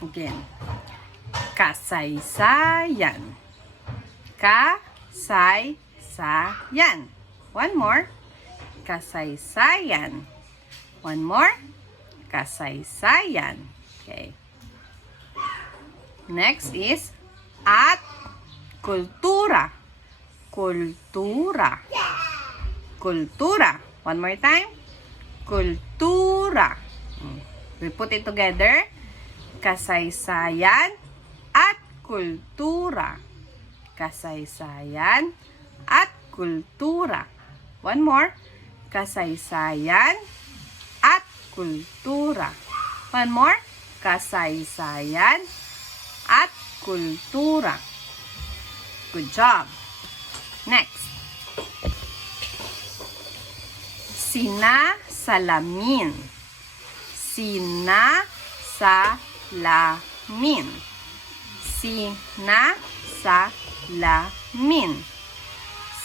Again. Kasaysayan. Kasaysayan. One more. Kasaysayan. One more. Kasaysayan. Okay. Next is at kultura. Kultura. Kultura. One more time. Kultura. We put it together. Kasaysayan at kultura. Kasaysayan at kultura. One more. Kasaysayan at kultura. One more. Kasaysayan at kultura. Good job. Next. Sinasalamin. Sinasalamin. Sinasalamin.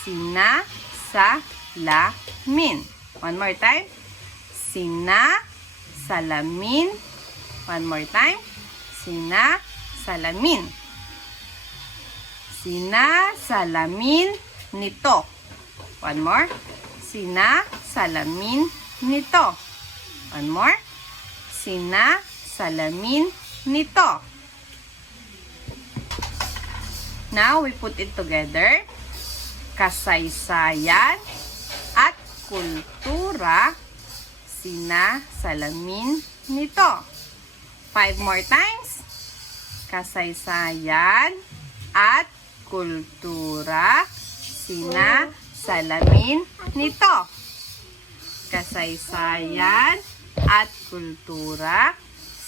Sinasalamin. One more time. Sinasalamin. One more time. Sinasalamin. Sinasalamin nito. One more. Sinasalamin nito. One more. Sinasalamin nito. Now, we put it together. Kasaysayan at kultura. Sinasalamin nito. 5 more times. Kasaysayan at kultura. Sinasalamin nito. Kasaysayan at kultura.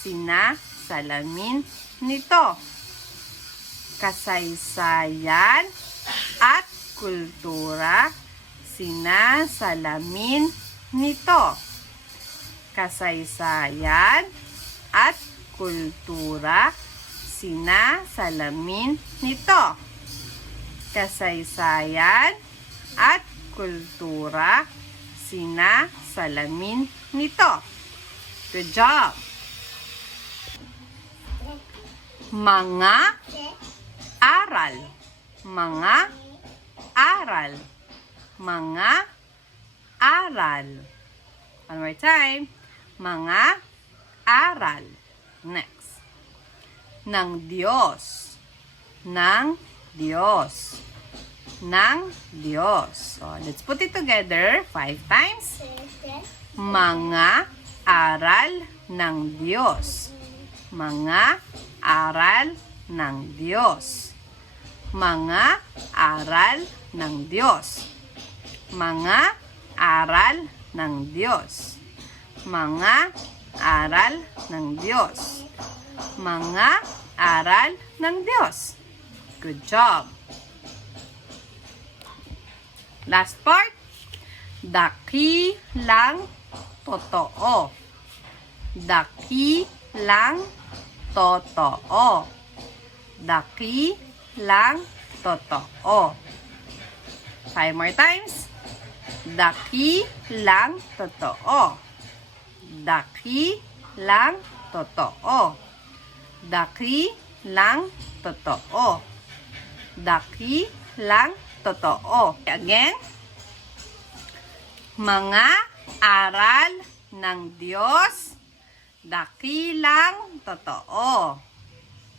Sinasalamin nito. Kasaysayan at kultura. Sinasalamin nito. Kasaysayan at kultura. Sinasalamin nito. Kasaysayan at kultura. Sinasalamin nito. Good job. Mga aral. Mga aral. Mga aral. One more time. Mga aral. Next. Ng Diyos. Ng Diyos. Ng Diyos. So, let's put it together 5 times. Mga aral ng Diyos. Mga aral ng Diyos. Mga aral ng Diyos. Mga aral ng Diyos. Mga aral ng Diyos. Mga aral ng Diyos. Good job. Last part. Dakilang totoo. Dakilang totoo. Dakilang totoo. 5 more times. Dakilang totoo. Dakilang totoo. Dakilang totoo. Dakilang totoo. Again. Mga aral ng Diyos. Dakilang totoo.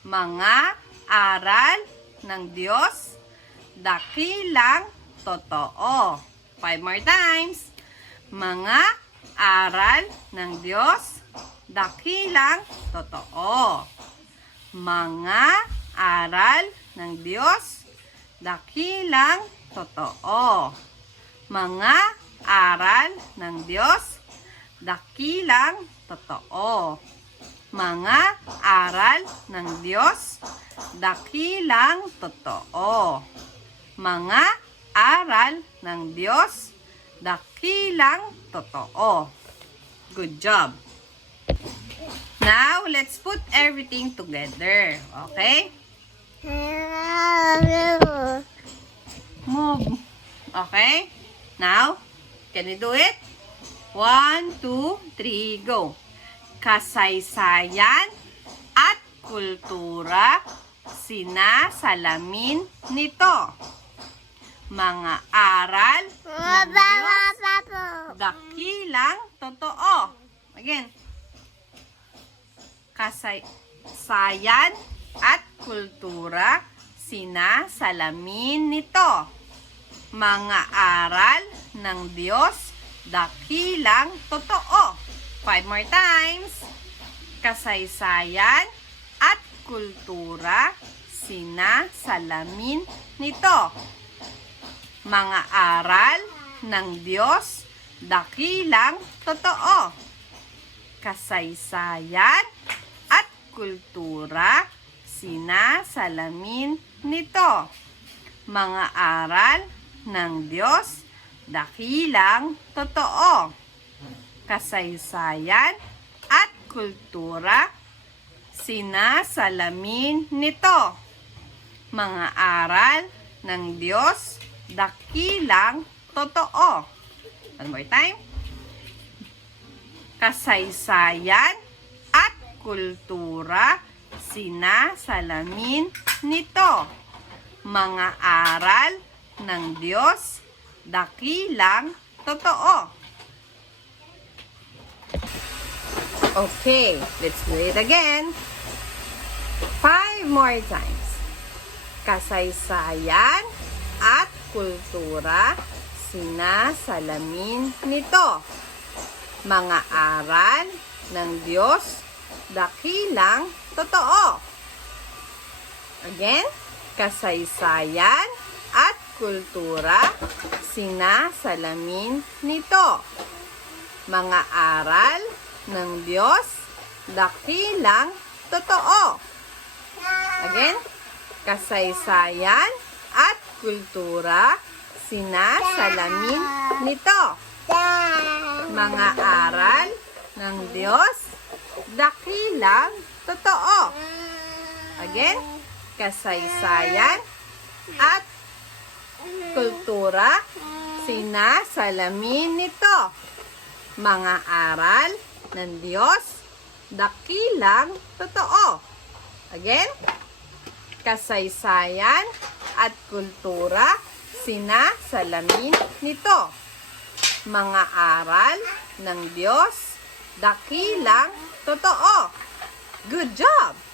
Mga aral ng Diyos. Dakilang totoo. 5 more times. Mga aral ng Diyos. Dakilang totoo. Mga aral ng Diyos. Dakilang totoo. Mga aral ng Diyos. Dakilang totoo. Mga aral ng Diyos. Dakilang totoo. Mga aral ng Diyos. Dakilang totoo. Good job. Now, let's put everything together. Okay? Move. Okay? Now, can you do it? 1, 2, 3, go. Kasaysayan at kultura, sinasalamin nito. Mga aral ng Diyos, dakilang totoo. Again, kasaysayan at kultura, sinasalamin nito. Mga aral ng Diyos, dakilang totoo. 5 more times. Kasaysayan at kultura, sinasalamin nito. Mga aral ng Diyos, dakilang totoo. Kasaysayan at kultura, sinasalamin nito. Mga aral ng Diyos, dakilang totoo. Kasaysayan at kultura, sinasalamin nito. Mga aral ng Diyos, dakilang totoo. One more time. Kasaysayan at kultura, sinasalamin nito. Mga aral ng Diyos, dakilang totoo. Okay, let's do it again. 5 more times. Kasaysayan at kultura, sinasalamin nito. Mga aral ng Diyos, dakilang totoo. Again, kasaysayan at kultura, sinasalamin nito. Mga aral ng Diyos, dakilang totoo. Again, kasaysayan at kultura, sinasalamin nito. Mga aral ng Diyos, dakilang totoo. Again, kasaysayan at kultura, sinasalamin nito. Mga aral ng Diyos, dakilang totoo. Again, kasaysayan at kultura, sinasalamin nito. Mga aral ng Diyos, dakilang totoo. Good job!